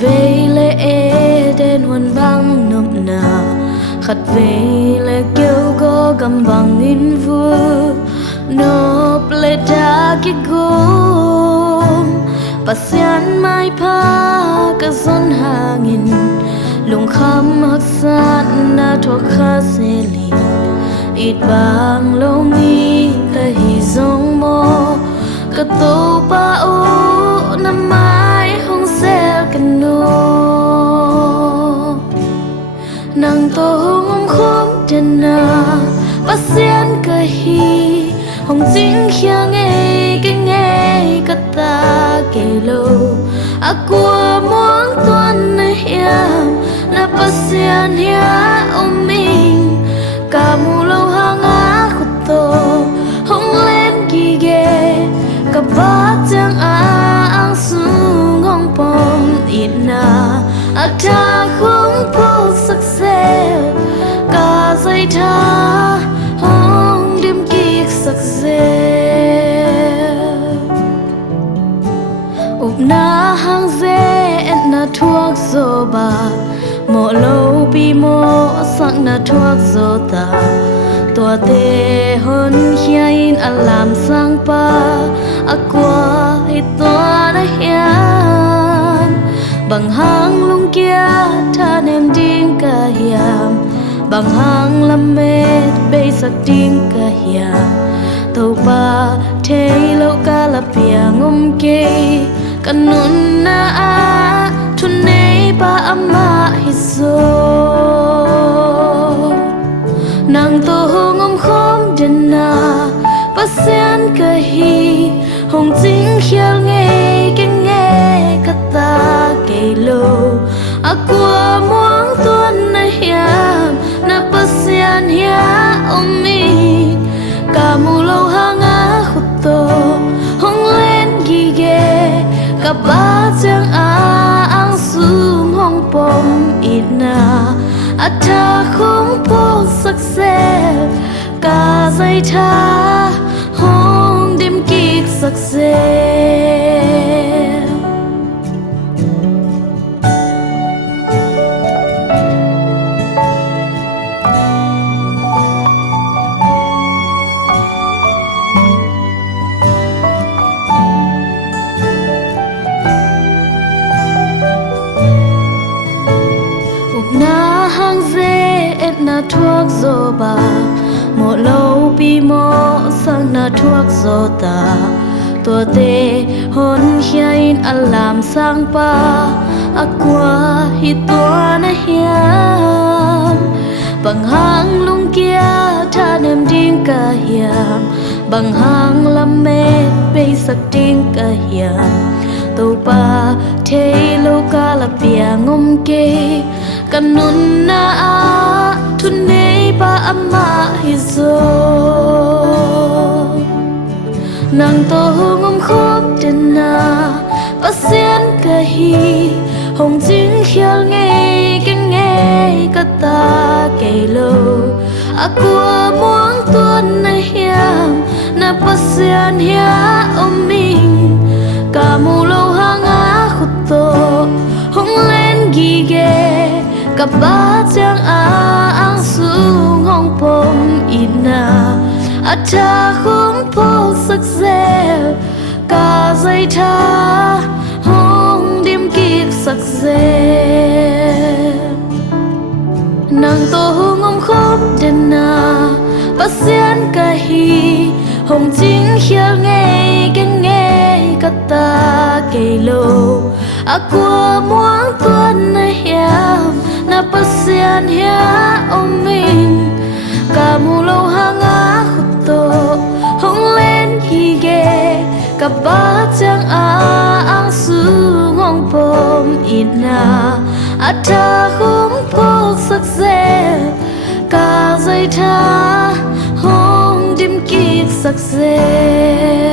về lệ đến huân băng nộm nà khát về lệ kêu có cầm bằng in vua nộp lệ đã cái gom pasian mai pa ka zon hangin lung kham hak san na thok kha seli it bang lo mi ka hi zong mo ka to pa o na mai hong sel kan no nang to hong khom ten na pasian ka hi hong jing khia nghe ka ta ke lo aqua mong tuan na hiam na pasian hia oming kamu lo hanga khuto hong len ki ge ka ba chang ang sung hong pom ina ata khung po success ka zai tha hong dim ki success na hang ze na thuốc zo ba mo lo bi mo sang na thuốc zo ta tua te hon hiain alam sang pa aqua hi tua na hiam bằng hang lung kia tha nem ding ka hiam bằng hang lam met be sak ding ka hiam tàu ba thế lâu ca la piang ke kanun na a tunay pa ama hiso nang to hong khom den na pasian ka hi hong jing khial nghe ka ta ke lo aqua muang tuan na hiam na pasian hia omi kamu lo hanga khuto hong len gi ge ka ba chang ang sum hong pom ina ata khong po success ka zai tha hong dim ki success na hang ze na thuốc zo ba mo lo pi mo sang na thuốc zo ta tua te hon hiain alam sang pa aqua hi tua na hiam bằng hang lung kia tha nem ding ka hiam bằng hang lam me be sak ding ka hiam to pa thế lâu ca la piang ke kanun na a tunay pa ama hizo nang to hong khom ten na pasian ka hi hong jing khial nghe ka ta ke lo aqua muang tuan na hiam na pasian hia oming kamu lo hanga khuto hong len gi ge ka ba chang ang sung hong pom ina ata khung po success ka zai tha hong dim ki success nang to hong khom den na pasian ka hi hong jing khial nghe ka ta ke lo aqua muang tuan na hiam na pasian hia oming kamu lo hanga khuto hong len hi ge ka ba chang ang sung hong pom ina ata khung po success ka zai tha hong dim ki success